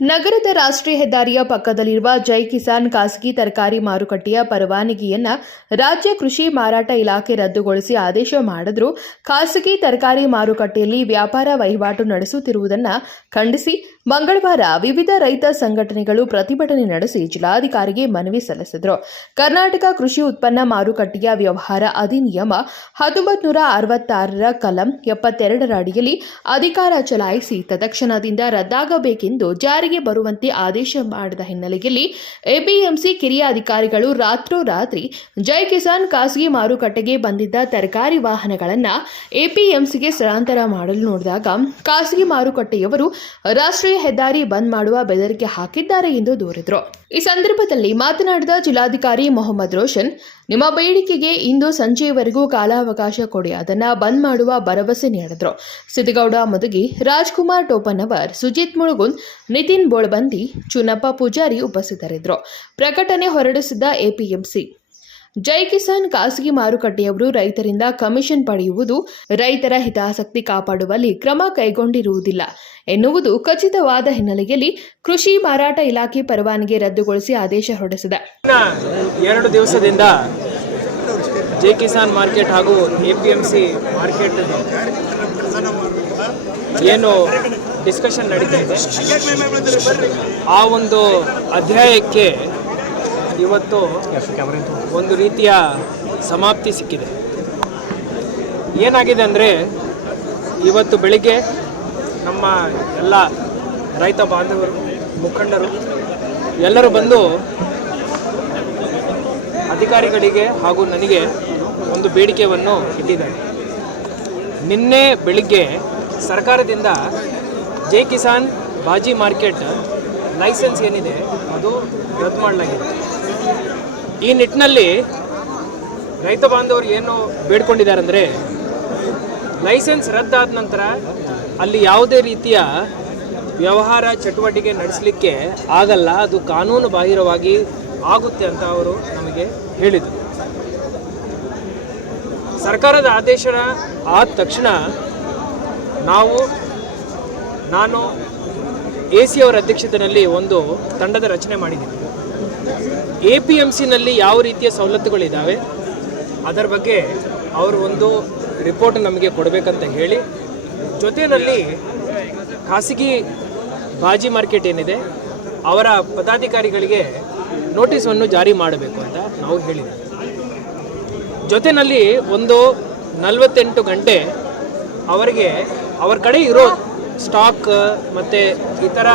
ನಗರದ ರಾಷ್ಟ್ರೀಯ ಹೆದ್ದಾರಿಯ ಪಕ್ಕದಲ್ಲಿರುವ ಜೈ ಕಿಸಾನ್ ಖಾಸಗಿ ತರಕಾರಿ ಮಾರುಕಟ್ಟೆಯ ಪರವಾನಗಿಯನ್ನ ರಾಜ್ಯ ಕೃಷಿ ಮಾರಾಟ ಇಲಾಖೆ ರದ್ದುಗೊಳಿಸಿ ಆದೇಶ ಮಾಡಿದ್ರೂ. ಖಾಸಗಿ ತರಕಾರಿ ಮಾರುಕಟ್ಟೆಯಲ್ಲಿ ವ್ಯಾಪಾರ ವಹಿವಾಟು ನಡೆಸುತ್ತಿರುವುದನ್ನು ಖಂಡಿಸಿ ಮಂಗಳವಾರ ವಿವಿಧ ರೈತ ಸಂಘಟನೆಗಳು ಪ್ರತಿಭಟನೆ ನಡೆಸಿ ಜಿಲ್ಲಾಧಿಕಾರಿಗೆ ಮನವಿ ಸಲ್ಲಿಸಿದರು. ಕರ್ನಾಟಕ ಕೃಷಿ ಉತ್ಪನ್ನ ಮಾರುಕಟ್ಟೆಯ ವ್ಯವಹಾರ ಅಧಿನಿಯಮ ಹತ್ತೊಂಬತ್ತು ನೂರ ಅರವತ್ತಾರರ ಕಲಂ ಎಪ್ಪತ್ತೆರಡರ ಅಡಿಯಲ್ಲಿ ಅಧಿಕಾರ ಚಲಾಯಿಸಿ ತತ್ಕ್ಷಣದಿಂದ ರದ್ದಾಗಬೇಕೆಂದು ಜಾರಿಗೆ ಬರುವಂತೆ ಆದೇಶ ಮಾಡಿದ ಹಿನ್ನೆಲೆಯಲ್ಲಿ ಎಪಿಎಂಸಿ ಕಿರಿಯ ಅಧಿಕಾರಿಗಳು ರಾತ್ರೋರಾತ್ರಿ ಜೈ ಕಿಸಾನ್ ಖಾಸಗಿ ಮಾರುಕಟ್ಟೆಗೆ ಬಂದಿದ್ದ ತರಕಾರಿ ವಾಹನಗಳನ್ನು ಎಪಿಎಂಸಿಗೆ ಸ್ಥಳಾಂತರ ಮಾಡಲು ನೋಡಿದಾಗ ಖಾಸಗಿ ಮಾರುಕಟ್ಟೆಯವರು ರಾಷ್ಟ್ರೀಯ ಹೆದ್ದಾರಿ ಬಂದ್ ಮಾಡುವ ಬೆದರಿಕೆ ಹಾಕಿದ್ದಾರೆ ಎಂದು ದೂರಿದರು. ಈ ಸಂದರ್ಭದಲ್ಲಿ ಮಾತನಾಡಿದ ಜಿಲ್ಲಾಧಿಕಾರಿ ಮೊಹಮ್ಮದ್ ರೋಷನ್ ನಿಮ್ಮ ಬೇಡಿಕೆಗೆ ಇಂದು ಸಂಜೆಯವರೆಗೂ ಕಾಲಾವಕಾಶ ಕೊಡಿ, ಅದನ್ನ ಬಂದ್ ಮಾಡುವ ಭರವಸೆ ನೀಡಿದ್ರು. ಸಿದ್ದಗೌಡ ಮದುಗಿ ರಾಜ್ಕುಮಾರ್ ಟೋಪನ್ನವರ್, ಸುಜಿತ್ ಮುಳುಗುನ್ ನಿತಿನ್ ಬೋಳ್ಬಂದಿ, ಚುನಪ್ಪ ಪೂಜಾರಿ ಉಪಸ್ಥಿತರಿದ್ದರು. ಪ್ರಕಟಣೆ ಹೊರಡಿಸಿದ್ದ ಎಪಿಎಂಸಿ. ಜೈ ಕಿಸಾನ್ ಖಾಸಗಿ ಮಾರುಕಟ್ಟೆಯವರು ರೈತರಿಂದ ಕಮಿಷನ್ ಪಡೆಯುವುದು ರೈತರ ಹಿತಾಸಕ್ತಿ ಕಾಪಾಡುವಲ್ಲಿ ಕ್ರಮ ಕೈಗೊಂಡಿರುವುದಿಲ್ಲ. ಎನ್ನುವುದು ಖಚಿತವಾದ ಹಿನ್ನೆಲೆಯಲ್ಲಿ ಕೃಷಿ ಮಾರಾಟ ಇಲಾಖೆ ಪರವಾನಗಿ ರದ್ದುಗೊಳಿಸಿ ಆದೇಶ ಹೊರಡಿಸಿದೆ. ಎರಡು ದಿವಸದಿಂದ ಜೈ ಕಿಸಾನ್ ಮಾರ್ಕೆಟ್ ಹಾಗೂ ಎಪಿಎಂಸಿ ಮಾರ್ಕೆಟ್ ಏನು ಡಿಸ್ಕಷನ್ ನಡೀತಾ ಇದೆ. ಆ ಒಂದು ಅಧ್ಯಾಯಕ್ಕೆ ಇವತ್ತು ಒಂದು ರೀತಿಯ ಸಮಾಪ್ತಿ ಸಿಕ್ಕಿದೆ. ಏನಾಗಿದೆ ಅಂದರೆ, ಇವತ್ತು ಬೆಳಿಗ್ಗೆ ನಮ್ಮ ಎಲ್ಲ ರೈತ ಬಾಂಧವರು, ಮುಖಂಡರು, ಎಲ್ಲರೂ ಬಂದು ಅಧಿಕಾರಿಗಳಿಗೆ ಹಾಗೂ ನನಗೆ ಒಂದು ಬೇಡಿಕೆಯನ್ನು ಇಟ್ಟಿದ್ದಾರೆ. ನಿನ್ನೆ ಬೆಳಿಗ್ಗೆ ಸರ್ಕಾರದಿಂದ ಜೈ ಕಿಸಾನ್ ಬಾಜಿ ಮಾರ್ಕೆಟ್ ಲೈಸೆನ್ಸ್ ಏನಿದೆ, ಅದು ರದ್ದು ಮಾಡಲಾಗಿದೆ. ಈ ನಿಟ್ಟಿನಲ್ಲಿ ರೈತ ಬಾಂಧವರು ಏನು ಬೇಡ್ಕೊಂಡಿದ್ದಾರೆ ಅಂದರೆ ಲೈಸೆನ್ಸ್ ರದ್ದಾದ ನಂತರ ಅಲ್ಲಿ ಯಾವುದೇ ರೀತಿಯ ವ್ಯವಹಾರ ಚಟುವಟಿಕೆ ನಡೆಸಲಿಕ್ಕೆ ಆಗಲ್ಲ, ಅದು ಕಾನೂನು ಬಾಹಿರವಾಗಿ ಆಗುತ್ತೆ ಅಂತ ಅವರು ನಮಗೆ ಹೇಳಿದರು. ಸರ್ಕಾರದ ಆದೇಶ ಆದ ತಕ್ಷಣ ನಾವು, ನಾನು ಎ ಸಿ ಅವರ ಅಧ್ಯಕ್ಷತೆಯಲ್ಲಿ ಒಂದು ತಂಡದ ರಚನೆ ಮಾಡಿದ್ದೀವಿ. ಎ ಪಿ ಎಂ ಸಿನಲ್ಲಿ ಯಾವ ರೀತಿಯ ಸವಲತ್ತುಗಳಿದ್ದಾವೆ ಅದರ ಬಗ್ಗೆ ಅವರು ಒಂದು ರಿಪೋರ್ಟ್ ನಮಗೆ ಕೊಡಬೇಕಂತ ಹೇಳಿ, ಜೊತೆಯಲ್ಲಿ ಖಾಸಗಿ ಬಾಜಿ ಮಾರ್ಕೆಟ್ ಏನಿದೆ, ಅವರ ಪದಾಧಿಕಾರಿಗಳಿಗೆ ನೋಟಿಸನ್ನು ಜಾರಿ ಮಾಡಬೇಕು ಅಂತ ನಾವು ಹೇಳಿದ್ದೇವೆ. ಜೊತೆಯಲ್ಲಿ ಒಂದು ನಲವತ್ತೆಂಟು ಗಂಟೆ ಅವರಿಗೆ ಅವರ ಕಡೆ ಇರೋ ಸ್ಟಾಕ್ ಮತ್ತು ಇತರ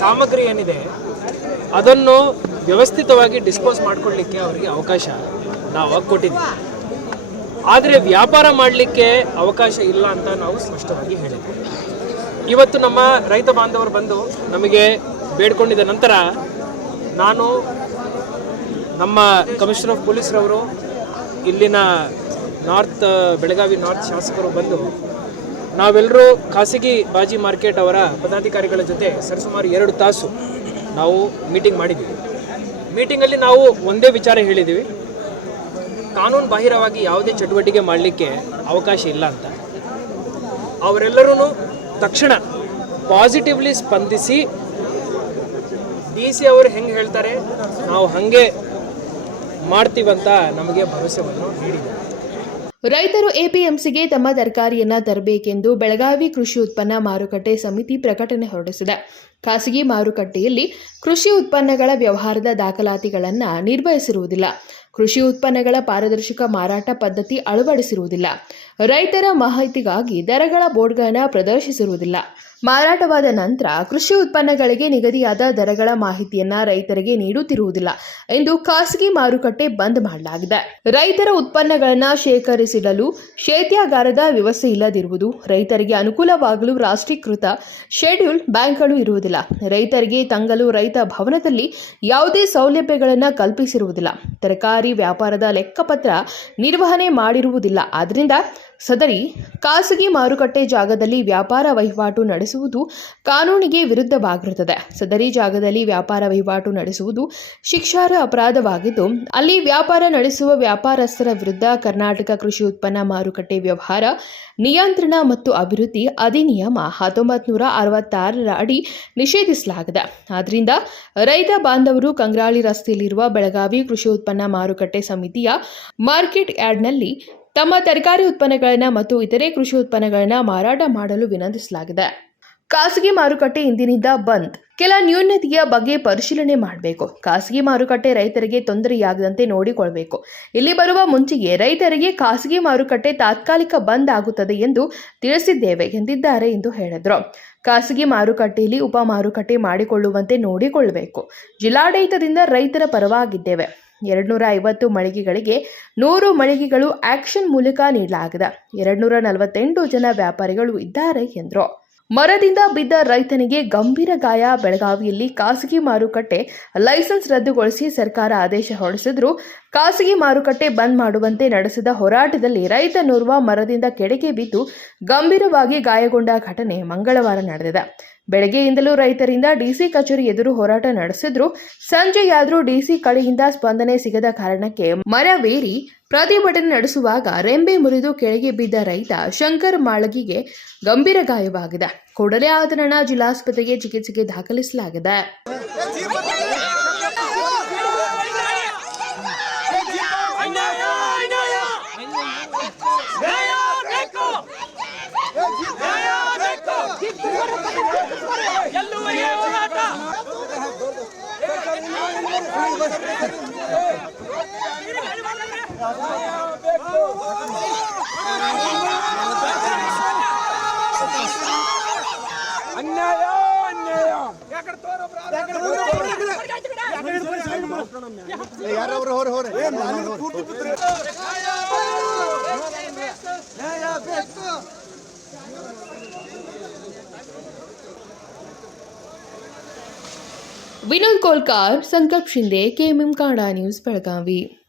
ಸಾಮಗ್ರಿ ಏನಿದೆ, ಅದನ್ನು ವ್ಯವಸ್ಥಿತವಾಗಿ ಡಿಸ್ಪೋಸ್ ಮಾಡ್ಕೊಳ್ಳಿಕ್ಕೆ ಅವರಿಗೆ ಅವಕಾಶ ನಾವು ಕೊಟ್ಟಿದ್ದೀವಿ ಆದರೆ ವ್ಯಾಪಾರ ಮಾಡಲಿಕ್ಕೆ ಅವಕಾಶ ಇಲ್ಲ ಅಂತ ನಾವು ಸ್ಪಷ್ಟವಾಗಿ ಹೇಳಿದ್ವಿ. ಇವತ್ತು ನಮ್ಮ ರೈತ ಬಾಂಧವರು ಬಂದು ನಮಗೆ ಬೇಡ್ಕೊಂಡಿದ್ದ ನಂತರ ನಾನು ನಮ್ಮ ಕಮಿಷನರ್ ಆಫ್ ಪೊಲೀಸ್ರವರು, ಇಲ್ಲಿನ ನಾರ್ತ್, ಬೆಳಗಾವಿ ನಾರ್ತ್ ಶಾಸಕರು ಬಂದು ನಾವೆಲ್ಲರೂ ಖಾಸಗಿ ಬಾಜಿ ಮಾರ್ಕೆಟ್ ಅವರ ಪದಾಧಿಕಾರಿಗಳ ಜೊತೆ ಸರಿಸುಮಾರು ಎರಡು ತಾಸು ನಾವು ಮೀಟಿಂಗ್ ಮಾಡಿದ್ದೀವಿ ಮೀಟಿಂಗಲ್ಲಿ ನಾವು ಒಂದೇ ವಿಚಾರ ಹೇಳಿದ್ದೀವಿ. ಕಾನೂನು ಬಾಹಿರವಾಗಿ ಯಾವುದೇ ಚಟುವಟಿಕೆ ಮಾಡಲಿಕ್ಕೆ ಅವಕಾಶ ಇಲ್ಲ ಅಂತ. ಅವರೆಲ್ಲರೂ ತಕ್ಷಣ ಪಾಸಿಟಿವ್ಲಿ ಸ್ಪಂದಿಸಿ ಡಿ ಸಿ ಅವರು ಹೆಂಗೆ ಹೇಳ್ತಾರೆ, ನಾವು ಹಾಗೆ ಮಾಡ್ತೀವಂತ ನಮಗೆ ಭರವಸೆಯನ್ನು ನೀಡಿದ್ದಾರೆ. ರೈತರು ಎಪಿಎಂಸಿಗೆ ತಮ್ಮ ತರಕಾರಿಯನ್ನು ತರಬೇಕೆಂದು ಬೆಳಗಾವಿ ಕೃಷಿ ಉತ್ಪನ್ನ ಮಾರುಕಟ್ಟೆ ಸಮಿತಿ ಪ್ರಕಟಣೆ ಹೊರಡಿಸಿದೆ. ಖಾಸಗಿ ಮಾರುಕಟ್ಟೆಯಲ್ಲಿ ಕೃಷಿ ಉತ್ಪನ್ನಗಳ ವ್ಯವಹಾರದ ದಾಖಲಾತಿಗಳನ್ನು ನಿರ್ವಹಿಸಿರುವುದಿಲ್ಲ. ಕೃಷಿ ಉತ್ಪನ್ನಗಳ ಪಾರದರ್ಶಕ ಮಾರಾಟ ಪದ್ಧತಿ ಅಳವಡಿಸಿರುವುದಿಲ್ಲ. ರೈತರ ಮಾಹಿತಿಗಾಗಿ ದರಗಳ ಬೋರ್ಡ್ಗಳನ್ನು ಪ್ರದರ್ಶಿಸಿರುವುದಿಲ್ಲ. ಮಾರಾಟವಾದ ನಂತರ ಕೃಷಿ ಉತ್ಪನ್ನಗಳಿಗೆ ನಿಗದಿಯಾದ ದರಗಳ ಮಾಹಿತಿಯನ್ನ ರೈತರಿಗೆ ನೀಡುತ್ತಿರುವುದಿಲ್ಲ ಎಂದು ಖಾಸಗಿ ಮಾರುಕಟ್ಟೆ ಬಂದ್ ಮಾಡಲಾಗಿದೆ. ರೈತರ ಉತ್ಪನ್ನಗಳನ್ನು ಶೇಖರಿಸಿಡಲು ಶೈತ್ಯಾಗಾರದ ವ್ಯವಸ್ಥೆ ಇಲ್ಲದಿರುವುದು, ರೈತರಿಗೆ ಅನುಕೂಲವಾಗಲು ರಾಷ್ಟ್ರೀಕೃತ ಶೆಡ್ಯೂಲ್ ಬ್ಯಾಂಕ್ಗಳು ಇರುವುದಿಲ್ಲ. ರೈತರಿಗೆ ತಂಗಲು ರೈತ ಭವನದಲ್ಲಿ ಯಾವುದೇ ಸೌಲಭ್ಯಗಳನ್ನು ಕಲ್ಪಿಸಿರುವುದಿಲ್ಲ. ತರಕಾರಿ ವ್ಯಾಪಾರದ ಲೆಕ್ಕಪತ್ರ ನಿರ್ವಹಣೆ ಮಾಡಿರುವುದಿಲ್ಲ. ಆದ್ದರಿಂದ ಸದರಿ, ಖಾಸಗಿ ಮಾರುಕಟ್ಟೆ ಜಾಗದಲ್ಲಿ ವ್ಯಾಪಾರ ವಹಿವಾಟು ನಡೆಸುವುದು ಕಾನೂನಿಗೆ ವಿರುದ್ಧವಾಗಿರುತ್ತದೆ ಸದರಿ ಜಾಗದಲ್ಲಿ ವ್ಯಾಪಾರ ವಹಿವಾಟು ನಡೆಸುವುದು ಶಿಕ್ಷಾರ್ಹ ಅಪರಾಧವಾಗಿದ್ದು, ಅಲ್ಲಿ ವ್ಯಾಪಾರ ನಡೆಸುವ ವ್ಯಾಪಾರಸ್ಥರ ವಿರುದ್ಧ ಕರ್ನಾಟಕ ಕೃಷಿ ಉತ್ಪನ್ನ ಮಾರುಕಟ್ಟೆ ವ್ಯವಹಾರ, ನಿಯಂತ್ರಣ ಮತ್ತು ಅಭಿವೃದ್ಧಿ ಅಧಿನಿಯಮ ಹತ್ತೊಂಬತ್ತು ನೂರ ಅರವತ್ತಾರರ ಅಡಿ ನಿಷೇಧಿಸಲಾಗಿದೆ. ಆದ್ದರಿಂದ ರೈತ ಬಾಂಧವರು ಕಂಗ್ರಾಳಿ ರಸ್ತೆಯಲ್ಲಿರುವ ಬೆಳಗಾವಿ ಕೃಷಿ ಉತ್ಪನ್ನ ಮಾರುಕಟ್ಟೆ ಸಮಿತಿಯ ಮಾರ್ಕೆಟ್ ಯಾರ್ಡ್ನಲ್ಲಿ ತಮ್ಮ ತರಕಾರಿ ಉತ್ಪನ್ನಗಳನ್ನು ಮತ್ತು ಇತರೆ ಕೃಷಿ ಉತ್ಪನ್ನಗಳನ್ನು ಮಾರಾಟ ಮಾಡಲು ವಿನಂತಿಸಲಾಗಿದೆ. ಖಾಸಗಿ ಮಾರುಕಟ್ಟೆ ಇಂದಿನಿಂದ ಬಂದ್. ಕೆಲ ನ್ಯೂನತೆಯ ಬಗ್ಗೆ ಪರಿಶೀಲನೆ ಮಾಡಬೇಕು. ಖಾಸಗಿ ಮಾರುಕಟ್ಟೆ ರೈತರಿಗೆ ತೊಂದರೆಯಾಗದಂತೆ ನೋಡಿಕೊಳ್ಬೇಕು ಇಲ್ಲಿ ಬರುವ ಮುಂಚೆಗೆ ರೈತರಿಗೆ ಖಾಸಗಿ ಮಾರುಕಟ್ಟೆ ತಾತ್ಕಾಲಿಕ ಬಂದ್ ಆಗುತ್ತದೆ ಎಂದು ತಿಳಿಸಿದ್ದೇವೆ ಎಂದಿದ್ದಾರೆ ಎಂದು ಹೇಳಿದರು. ಖಾಸಗಿ ಮಾರುಕಟ್ಟೆಯಲ್ಲಿ ಉಪ ಮಾರುಕಟ್ಟೆ ಮಾಡಿಕೊಳ್ಳುವಂತೆ ನೋಡಿಕೊಳ್ಳಬೇಕು. ಜಿಲ್ಲಾಡಳಿತದಿಂದ ರೈತರ ಪರವಾಗಿದ್ದೇವೆ. ಎರಡ್ನೂರ ಐವತ್ತು ಮಳಿಗೆಗಳಿಗೆ ನೂರು ಮಳಿಗೆಗಳು ಆಕ್ಷನ್ ಮೂಲಕ ನೀಡಲಾಗಿದೆ. ಎರಡ್ನೂರ ನಲವತ್ತೆಂಟು ಜನ ವ್ಯಾಪಾರಿಗಳು ಇದ್ದಾರೆ ಎಂದರು. ಮರದಿಂದ ಬಿದ್ದ ರೈತನಿಗೆ ಗಂಭೀರ ಗಾಯ. ಬೆಳಗಾವಿಯಲ್ಲಿ ಖಾಸಗಿ ಮಾರುಕಟ್ಟೆ ಲೈಸೆನ್ಸ್ ರದ್ದುಗೊಳಿಸಿ ಸರ್ಕಾರ ಆದೇಶ ಹೊರಡಿಸಿದ್ರು ಖಾಸಗಿ ಮಾರುಕಟ್ಟೆ ಬಂದ್ ಮಾಡುವಂತೆ ನಡೆಸಿದ ಹೋರಾಟದಲ್ಲಿ ರೈತನೋರ್ವ ಮರದಿಂದ ಕೆಳಗೆ ಬಿದ್ದು ಗಂಭೀರವಾಗಿ ಗಾಯಗೊಂಡ ಘಟನೆ ಮಂಗಳವಾರ ನಡೆದಿದೆ. ಬೆಳಗ್ಗೆಯಿಂದಲೂ ರೈತರಿಂದ ಡಿಸಿ ಕಚೇರಿ ಎದುರು ಹೋರಾಟ ನಡೆಸಿದ್ರು. ಸಂಜೆಯಾದರೂ ಡಿಸಿ ಕಡೆಯಿಂದ ಸ್ಪಂದನೆ ಸಿಗದ ಕಾರಣಕ್ಕೆ ಮರವೇರಿ ಪ್ರತಿಭಟನೆ ನಡೆಸುವಾಗ ರೆಂಬೆ ಮುರಿದು ಕೆಳಗೆ ಬಿದ್ದ ರೈತ ಶಂಕರ್ ಮಾಳಗಿಗೆ ಗಂಭೀರ ಗಾಯವಾಗಿದೆ. ಕೂಡಲೇ ಆತನನ್ನ ಜಿಲ್ಲಾಸ್ಪತ್ರೆಗೆ ಚಿಕಿತ್ಸೆಗೆ ದಾಖಲಿಸಲಾಗಿದೆ. ಗೆಲ್ಲುವರೆಗೆ ಹೋರಾಟ ಅನ್ಯಾಯ ಅನ್ಯಾಯ ಯಾರವ್ರು ಹೋರ ಹೋರ ವಿನೋದ್ ಕೋಲ್ಕಾರ್ ಸಂಕಲ್ಪ್ ಶಿಂದೆ ಕೆಎಂಎಂ ಕನ್ನಡ ನ್ಯೂಸ್ ಬೆಳಗಾವಿ